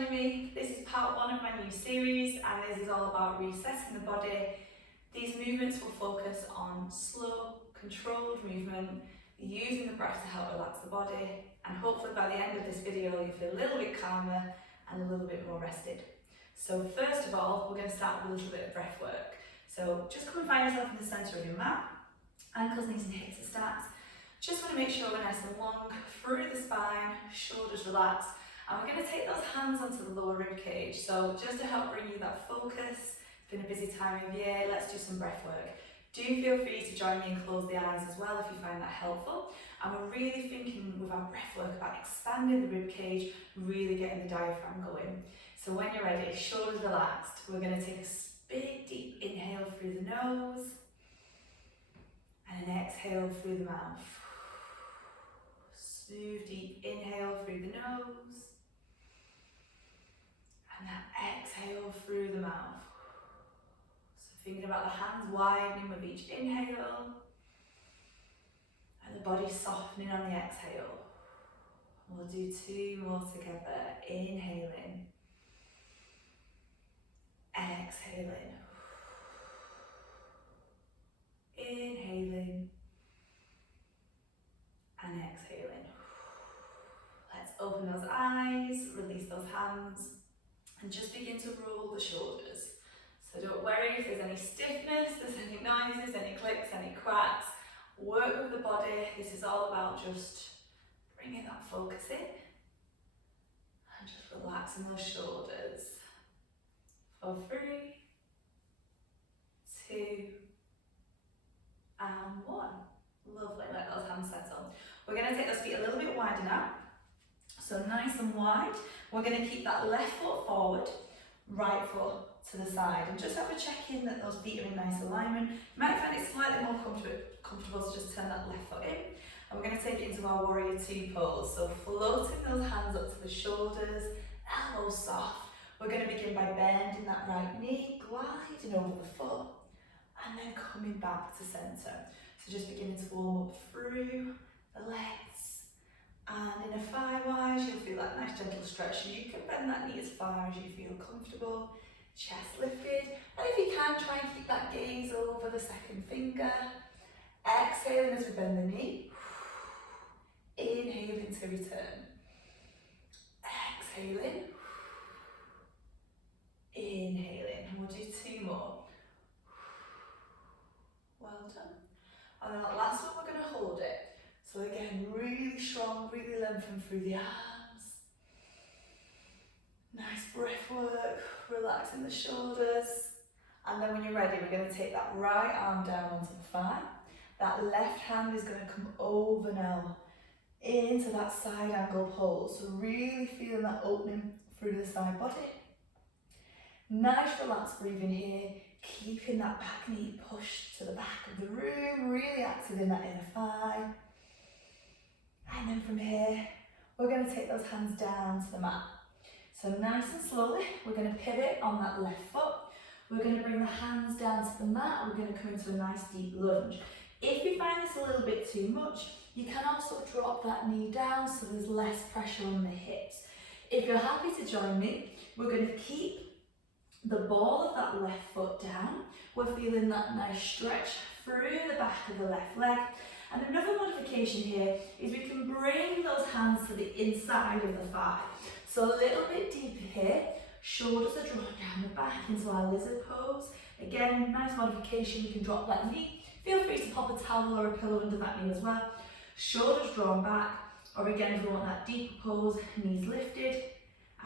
joining me. This is part one of my new series, and this is all about resetting the body. These movements will focus on slow, controlled movement, using the breath to help relax the body, and hopefully by the end of this video you feel a little bit calmer and a little bit more rested. So first of all, we're going to start with a little bit of breath work. So just come and find yourself in the centre of your mat, ankles, knees and hips are stacked. Just want to make sure we're nice and long through the spine, shoulders relaxed. And we're going to take those hands onto the lower rib cage. So just to help bring you that focus, it's been a busy time of year, let's do some breath work. Do feel free to join me and close the eyes as well if you find that helpful. And we're really thinking with our breath work about expanding the rib cage, really getting the diaphragm going. So when you're ready, shoulders relaxed, we're going to take a big deep inhale through the nose and an exhale through the mouth. Smooth deep inhale through the nose. And that exhale through the mouth. So thinking about the hands widening with each inhale and the body softening on the exhale. We'll do two more together. Inhaling, exhaling, inhaling and exhaling. Let's open those eyes, release those hands, and just begin to roll the shoulders. So don't worry if there's any stiffness, there's any noises, any clicks, any cracks. Work with the body. This is all about just bringing that focus in and just relaxing those shoulders. For 3, 2, and 1. Lovely, let those hands settle. We're going to take those feet a little bit wider now. So nice and wide. We're going to keep that left foot forward, right foot to the side, and just have a check in that those feet are in nice alignment. You might find it slightly more comfortable to just turn that left foot in. And we're going to take it into our warrior 2 pose. So floating those hands up to the shoulders, elbows soft. We're going to begin by bending that right knee, gliding over the foot, and then coming back to centre. So just beginning to warm up through the legs. And in a 5 wise, you'll feel that nice gentle stretch. So you can bend that knee as far as you feel comfortable. Chest lifted. And if you can, try and keep that gaze over the second finger. Exhaling as we bend the knee. Inhaling to return. Exhaling. Inhaling. And we'll do 2 more. Well done. And then that last one, we're going to hold it. So again, really strong, really lengthen through the arms. Nice breath work, relaxing the shoulders. And then when you're ready, we're going to take that right arm down onto the thigh. That left hand is going to come over now into that side angle pose. So really feeling that opening through the side body. Nice relaxed breathing here, keeping that back knee pushed to the back of the room, really active in that inner thigh. And then from here, we're going to take those hands down to the mat. So nice and slowly, we're going to pivot on that left foot. We're going to bring the hands down to the mat. We're going to come into a nice deep lunge. If you find this a little bit too much, you can also drop that knee down so there's less pressure on the hips. If you're happy to join me, we're going to keep the ball of that left foot down. We're feeling that nice stretch through the back of the left leg. And another modification here is we can bring those hands to the inside of the thigh. So a little bit deeper here, shoulders are drawn down the back into our lizard pose. Again, nice modification, you can drop that knee. Feel free to pop a towel or a pillow under that knee as well. Shoulders drawn back, or again if we want that deeper pose, knees lifted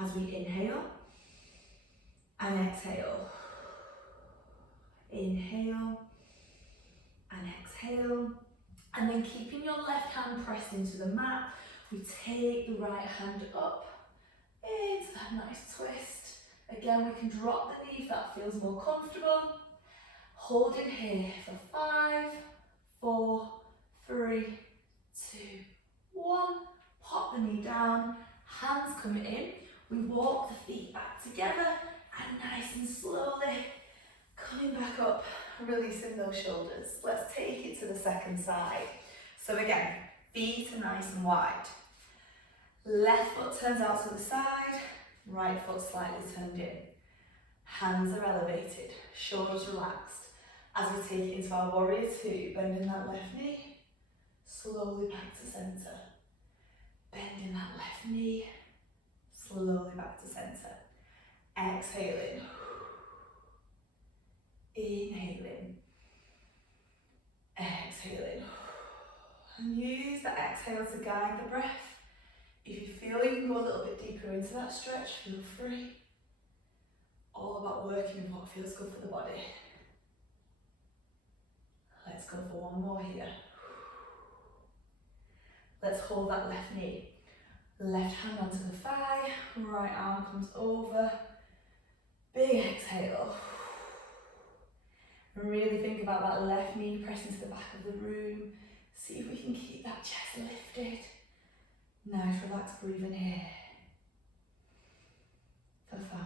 as we inhale and exhale. Inhale and exhale. And then keeping your left hand pressed into the mat, we take the right hand up into that nice twist. Again, we can drop the knee if that feels more comfortable. Holding here for 5, 4, 3, 2, 1. Pop the knee down, hands come in. We walk the feet back together and nice and slowly coming back up, releasing those shoulders. Let's take it to the second side. So again, feet are nice and wide. Left foot turns out to the side, Right foot slightly turned in. Hands are elevated, shoulders relaxed. As we take it into our warrior two, bending that left knee, slowly back to centre. Bending that left knee, slowly back to centre. Exhaling. Inhaling. Exhaling. And use the exhale to guide the breath. If you feel you can go a little bit deeper into that stretch, feel free. All about working with what feels good for the body. Let's go for one more here. Let's hold that left knee. Left hand onto the thigh, right arm comes over. Big exhale. And really think about that left knee pressing to the back of the room. See if we can keep that chest lifted. Nice relaxed breathing here. For 5,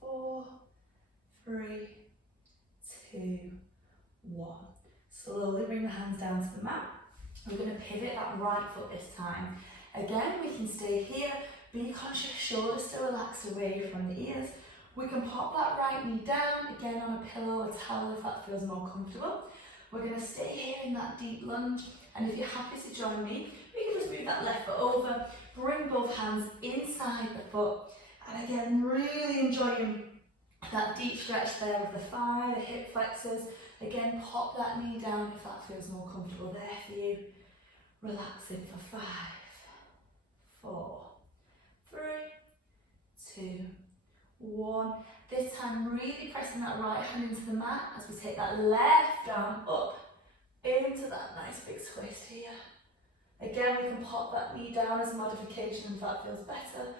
4, 3, 2, 1. Slowly bring the hands down to the mat. We're going to pivot that right foot this time. Again, we can stay here. Be conscious, shoulders still relaxed away from the ears. We can pop that right knee down, again on a pillow or towel if that feels more comfortable. We're going to stay here in that deep lunge, and if you're happy to join me, we can just move that left foot over, bring both hands inside the foot, and again, really enjoying that deep stretch there of the thigh, the hip flexors. Again, pop that knee down if that feels more comfortable there for you. Relaxing for 5, 4, 3, 2, 1. This time really pressing that right hand into the mat as we take that left arm up into that nice big twist here. Again, we can pop that knee down as a modification if that feels better.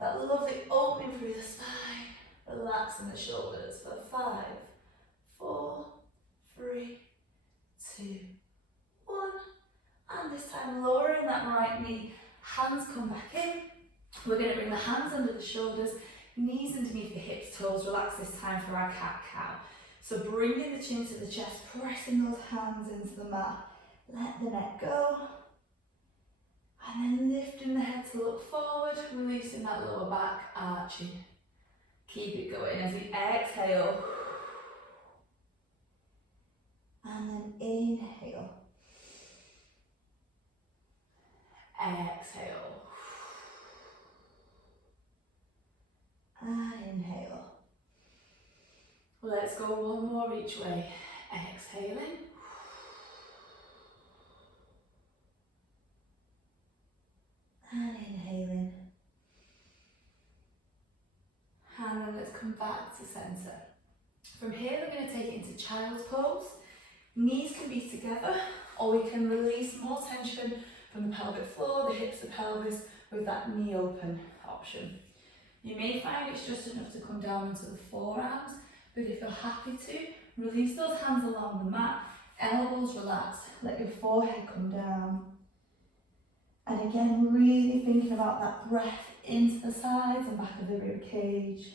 That lovely opening through the spine, relaxing the shoulders for 5, 4, 3, 2, 1. And this time lowering that right knee, hands come back in. We're going to bring the hands under the shoulders, knees underneath the hips, toes relax this time for our cat-cow. So bringing the chin to the chest, pressing those hands into the mat. Let the neck go. And then lifting the head to look forward, releasing that lower back, arching. Keep it going as we exhale. And then inhale. Exhale. And inhale. Let's go one more each way. Exhaling. And inhaling. And then let's come back to centre. From here we're going to take it into child's pose. Knees can be together, or we can release more tension from the pelvic floor, the hips, the pelvis, with that knee open option. You may find it's just enough to come down into the forearms, but if you're happy to, release those hands along the mat, elbows relaxed, let your forehead come down. And again, really thinking about that breath into the sides and back of the rib cage.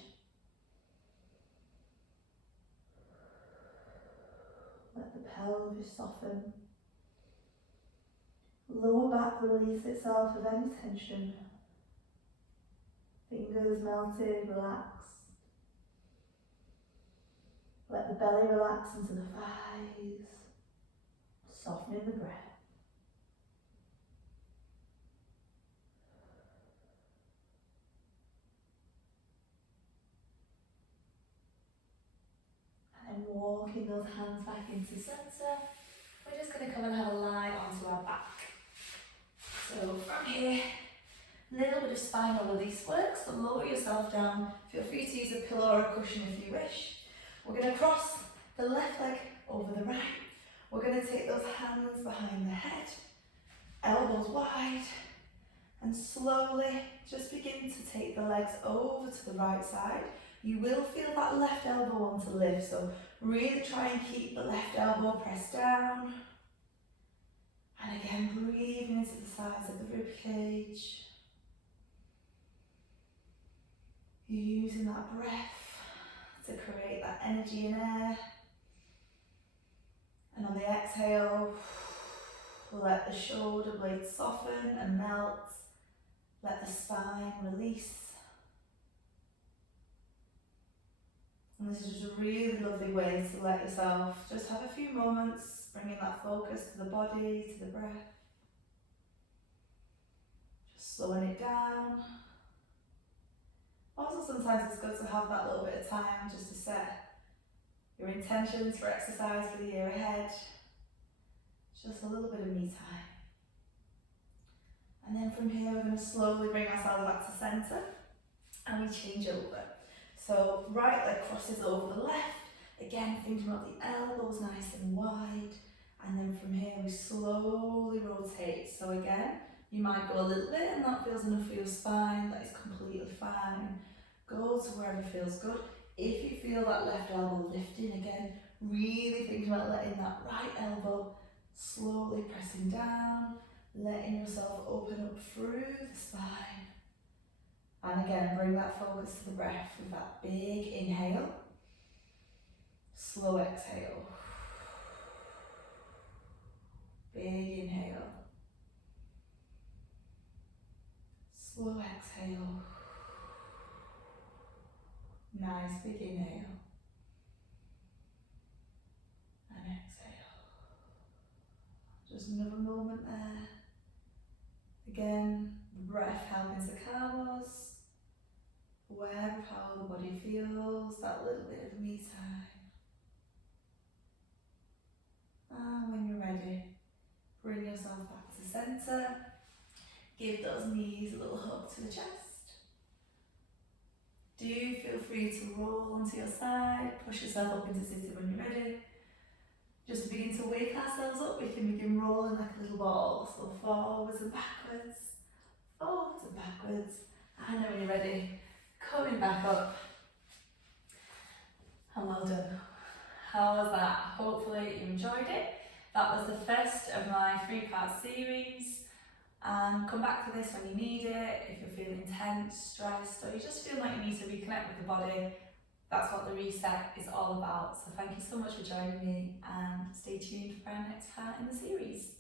Let the pelvis soften. Lower back release itself of any tension. Fingers melted, relaxed. Let the belly relax into the thighs, softening the breath. And then walking those hands back into centre. We're just going to come and have a lie onto our back. So from here, a little bit of spinal release work, so lower yourself down. Feel free to use a pillow or a cushion if you wish. We're going to cross the left leg over the right. We're going to take those hands behind the head, elbows wide, and slowly just begin to take the legs over to the right side. You will feel that left elbow want to lift, so really try and keep the left elbow pressed down. And again, breathing into the sides of the rib cage. Using that breath to create that energy in air. And on the exhale, let the shoulder blades soften and melt. Let the spine release. And this is just a really lovely way to let yourself just have a few moments, bringing that focus to the body, to the breath. Just slowing it down. Also, sometimes it's good to have that little bit of time just to set your intentions for exercise for the year ahead. Just a little bit of me time. And then from here, we're going to slowly bring ourselves back to centre and we change over. So right leg crosses over the left, again thinking about the elbows nice and wide, and then from here we slowly rotate. So again, you might go a little bit and that feels enough for your spine, that is completely fine. Go to wherever feels good. If you feel that left elbow lifting, again, really thinking about letting that right elbow slowly pressing down, letting yourself open up through the spine. And again, bring that focus to the breath with that big inhale, slow exhale, big inhale, slow exhale, nice big inhale, and exhale. Just another moment there. Again, the breath helping to calm us. Aware of how the body feels, that little bit of me time. And when you're ready, bring yourself back to centre. Give those knees a little hug to the chest. Do feel free to roll onto your side, push yourself up into sitting when you're ready. Just to begin to wake ourselves up, we can begin rolling like a little ball. So forwards and backwards, forwards and backwards. And then when you're ready, coming back up. And well done. How was that? Hopefully you enjoyed it. That was the first of my 3-part series. And come back to this when you need it, if you're feeling tense, stressed, or you just feel like you need to reconnect with the body. That's what the reset is all about. So thank you so much for joining me and stay tuned for our next part in the series.